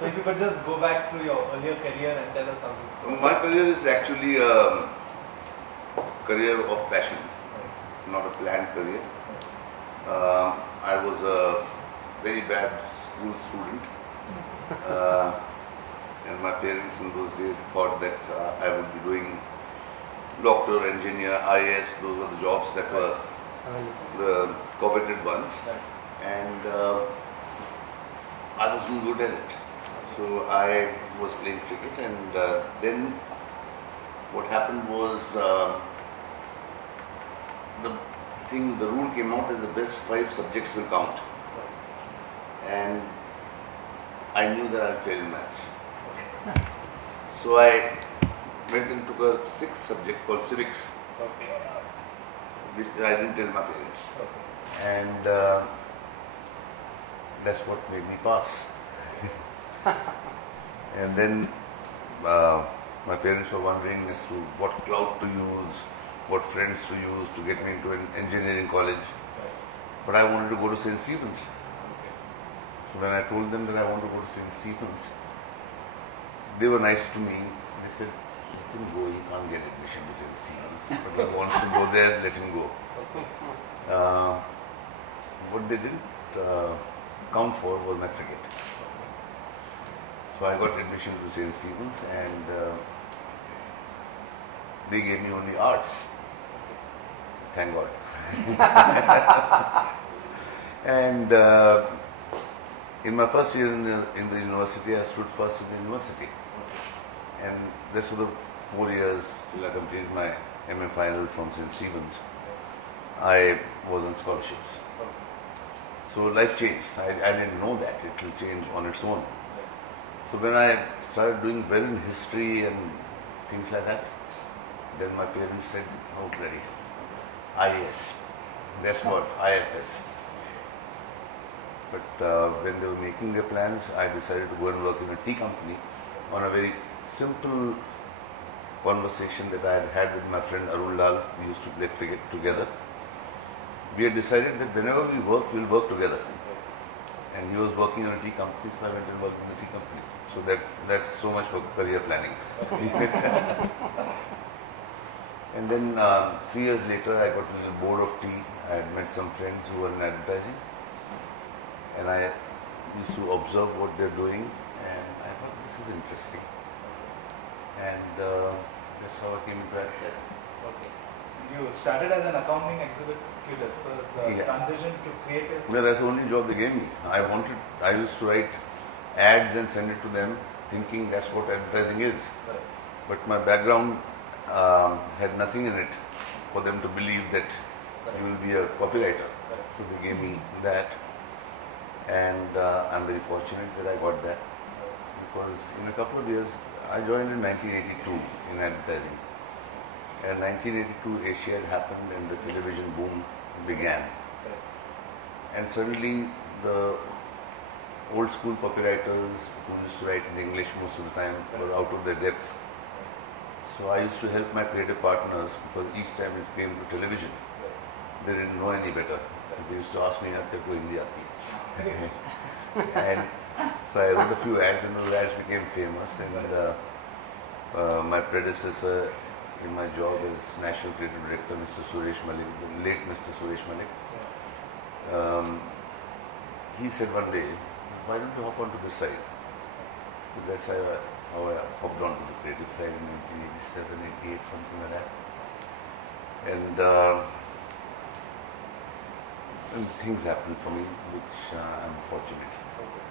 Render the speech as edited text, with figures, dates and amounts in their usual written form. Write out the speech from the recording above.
So if you could just go back to your earlier career and tell us something. My career is actually a career of passion, not a planned career. I was a very bad school student, and my parents in those days thought that I would be doing doctor, engineer, IAS. Those were the jobs that were the coveted ones, and I wasn't good at it. So I was playing cricket, and then what happened was the rule came out that the best 5 subjects will count, and I knew that I'd fail in maths. So I went and took a 6th subject called civics, which I didn't tell my parents, and that's what made me pass. And then my parents were wondering as to what cloud to use, what friends to use to get me into an engineering college. But I wanted to go to St. Stephen's. So when I told them that I want to go to St. Stephen's, they were nice to me. They said, "Let him go, he can't get admission to St. Stephen's. But he wants to go there, let him go." What they didn't count for was my cricket. So I got admission to St. Stephen's, and they gave me only arts. Thank God. And in my first year in the university, I stood first in the university. And the rest of the 4 years till I completed my MA final from St. Stephen's, I was on scholarships. So life changed. I didn't know that. It will change on its own. So when I started doing well in history and things like that, then my parents said, "Oh, bloody IAS. That's what IFS." But when they were making their plans, I decided to go and work in a tea company on a very simple conversation that I had had with my friend Arun Lal. We used to play cricket together. We had decided that whenever we work, we'll work together. And he was working in a tea company, so I went and worked in the tea company. So that's so much for career planning. And then 3 years later, I got a little bored of tea. I had met some friends who were in advertising, and I used to observe what they're doing, and I thought, this is interesting. And that's how I came into advertising. Okay. You started as an accounting executive, so the transition to creative. Well, that's the only job they gave me. I used to write ads and send it to them, thinking that's what advertising is. Right. But my background had nothing in it for them to believe that you will be a copywriter. Right. So they gave me that, and I'm very fortunate that I got that, because in a couple of years, I joined in 1982 in advertising. And 1982 Asia had happened and the television boom began. And suddenly the old school copywriters who used to write in English most of the time were out of their depth. So I used to help my creative partners, because each time it came to television, they didn't know any better. So they used to ask me, "Aate ko Hindi aati hai?" And so I wrote a few ads, and those ads became famous. And my predecessor in my job as National Creative Director, Mr. Suresh Malik, the late Mr. Suresh Malik, he said one day, "Why don't you hop onto this side?" So that's how I hopped onto the creative side in 1987, 88, something like that. And things happened for me, which I'm fortunate. Okay.